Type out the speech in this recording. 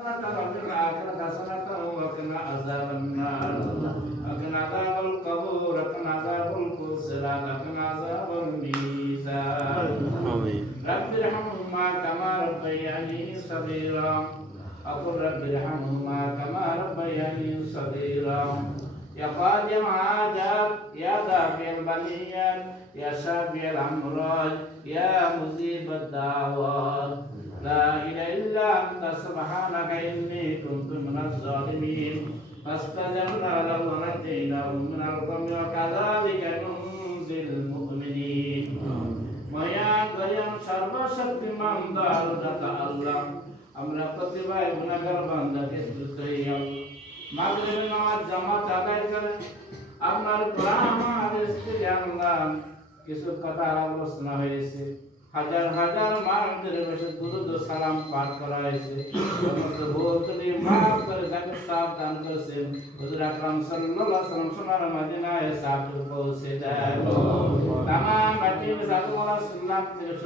وفي الآخرة حسنة وقنا عذاب النار وقنا عذاب القبور وقنا عذاب الصراط وقنا عذاب الميزان رب ارحمهما كما ربياني صغيرا أقول رب ارحمهما كما ربياني صغيرا يا قاضي الحاجات يا دافع البليات يا شافي الأمراض يا مجيب الدعوات لا إله إلا أنت سبحانك إني كنت من الظالمين فاستجبنا له ونجيناه من الغم وكذلك ننجي المؤمنين মায়া দয়াম সর্বশক্তিমান দয়ালুদাতা আল্লাহ আমরা প্রতিভায় গুনাহগার বান্দাকে দুতইয়াম মাগরিবের নামাজ জামাত আদায় করে আপনার কোরআন হাদিস থেকে আল্লাহ কিছু কথা আলোচনা হয়েছে হাজার হাজার মানুষের বসে দুরূদ ও সালাম পাঠ করা হয়েছে সমস্ত ভুল ত্রুটি মাফ করে যাকে সাবধান করেছেন হুজুর আকরাম সাল্লাল্লাহু আলাইহি ওয়াসাল্লাম সোনার মদিনায় সাথে পৌঁছে যায় তামাম মাটির সাধু ওয়ালা সুন্নাত